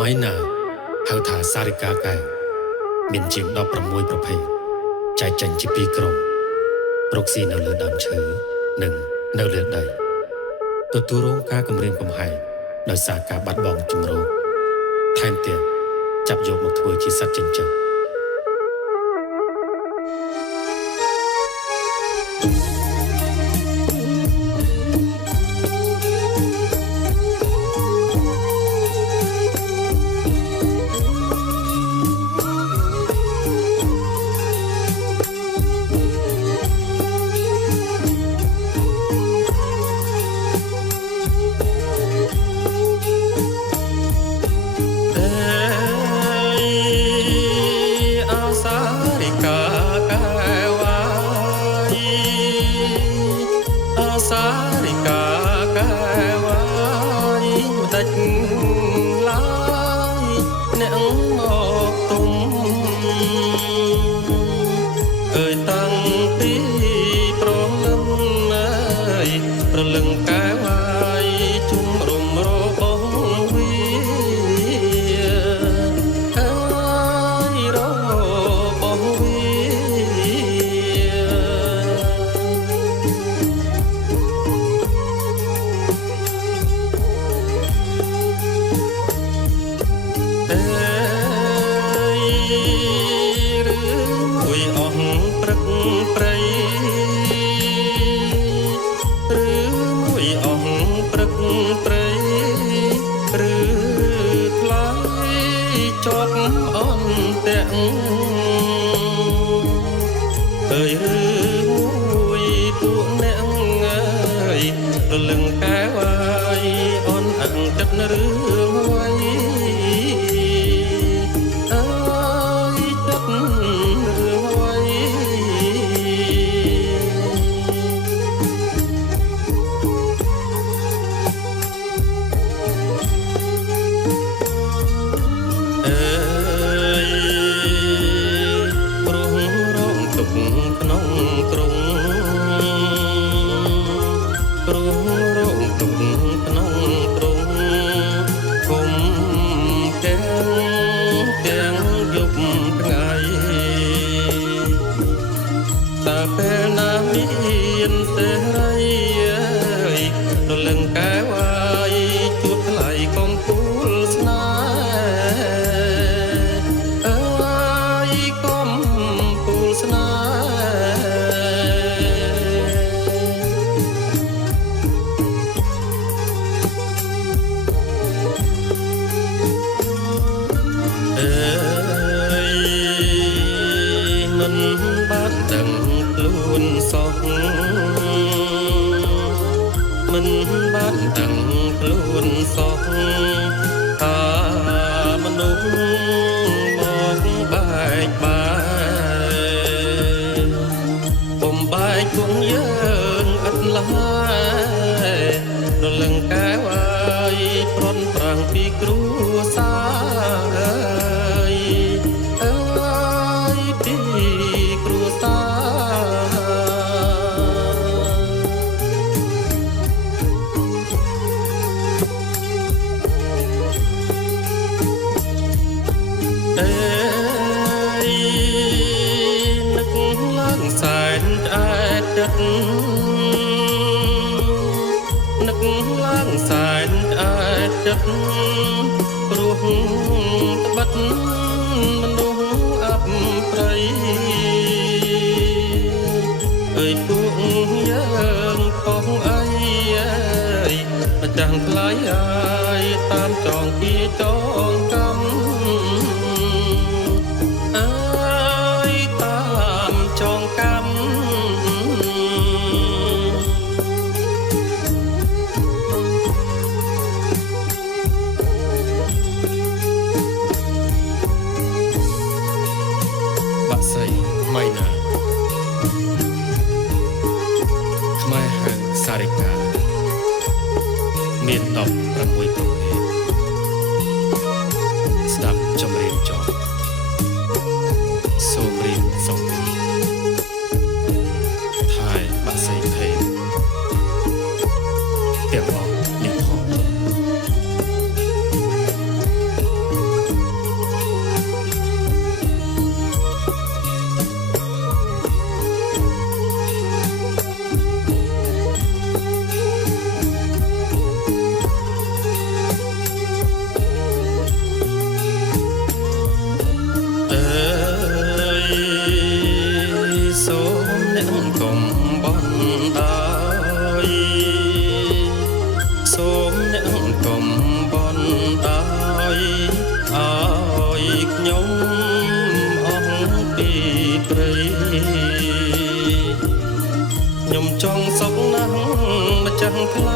ម៉ៃណាហៅថាសារិកាកែវមានជាង16ប្រភេទចែកចេញជា2ក្រុមរកស៊ីនៅលើដើមឈើនិងនៅលើដីទទួលរងការគំរាមកំហែងដោយសារការបាត់បង់ជំរកថែមទាំងចាប់យកមកធ្វើជាសត្វចិញ្ចឹមសារិកាកែវដាច់ឡាយអ្នកមកទុំអើយតាំងពីប្រលឹមអើយប្រលឹងកែវជុំរំរបស់វាអើយរបស់វាព្រឹកព្រៃឬមួយអស់ព្រឹកព្រៃឬថ្លៃជាប់អន់ទាំងអើយឬមួយពួកអ្នកអើយរលឹងកែវអន់អង្កត់រឿងអ្វីក្នុងទ្រង់ព្រោះរងទុកក្នុងទ្រង់គុំទាំងយប់ថ្ងៃតែពេលណាមានសេរីរលឹងកែវជួបថ្លៃកុំពូលស្នេហ៍អើយកុំពូលស្នេហ៍មិនបានដឹងខ្លួនសោះមិនបានដឹងខ្លួនសោះថាមនុស្សមកបែកបាយបំបែកពួកយើងឥតឡើយរលឹងកែវប្រន់ប្រាំងពីគ្រួសារនឹកឡើងសែនឆ្អែតចិត្តនឹកឡើងសែនឆ្អែតចិត្តព្រោះត្បិតមនុស្សអបព្រៃអើយពួកយើងខុសអីម្ចាស់ថ្លៃហើយតាមចងគៀចងកម្មចងកម្មបាក់សៃម៉ៃណាខ្មែរហៅសារិកាមាន16ប្រភេទស្ដាប់ចម្រៀងចប់សូមរៀបសំពីបាក់សៃថេទាំងអស់នេះផង សូមអ្នកកុំបន់តើយឲ្យខ្ញុំអស់ពីព្រៃខ្ញុំចង់សុខណាស់ម្ចាស់ផ្លែ